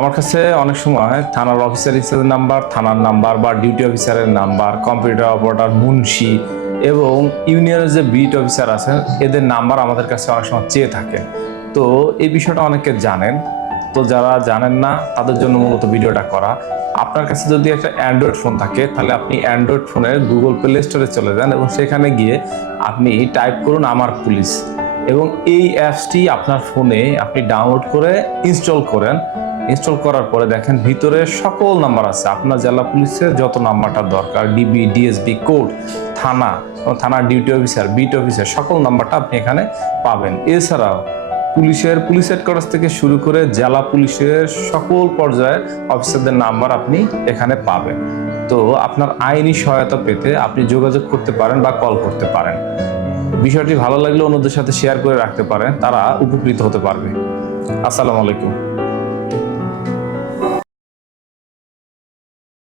আমার কাছে অনেক সময় থানার অফিসারের নাম্বার, থানার নাম্বার বা ডিউটি অফিসারের নাম্বার, কম্পিউটার অপারেটর, মুন্সি এবং ইউনিয়নের যে বিট অফিসার আছেন এদের নাম্বার আমাদের কাছে অনেক সময় চেয়ে থাকে। তো এই বিষয়টা অনেকে জানেন, তো যারা জানেন না তাদের জন্য মূলত ভিডিওটা করা। আপনার কাছে যদি একটা অ্যান্ড্রয়েড ফোন থাকে তাহলে আপনি অ্যান্ড্রয়েড ফোনের গুগল প্লে স্টোরে চলে যান এবং সেখানে গিয়ে আপনি টাইপ করুন আমার পুলিশ, এবং এই অ্যাপসটি আপনার ফোনে আপনি ডাউনলোড করে ইনস্টল করেন। ইনস্টল করার পরে দেখেন ভিতরে সকল নাম্বার আছে, আপনার জেলা পুলিশের যত নাম্বারটা দরকার, ডিবি, ডিএসবি, কোর্ট, থানা, থানার ডিউটি অফিসার, বিট অফিসার, সকল নাম্বারটা আপনি এখানে পাবেন। এছাড়াও পুলিশ হেডকোয়ার্টার থেকে শুরু করে জেলা পুলিশের সকল পর্যায়ের অফিসারদের নাম্বার আপনি এখানে পাবেন। তো আপনার আইনি সহায়তা পেতে আপনি যোগাযোগ করতে পারেন বা কল করতে পারেন। বিষয়টি ভালো লাগলে অন্যদের সাথে শেয়ার করে রাখতে পারেন, তারা উপকৃত হতে পারবে। আসসালামু আলাইকুম।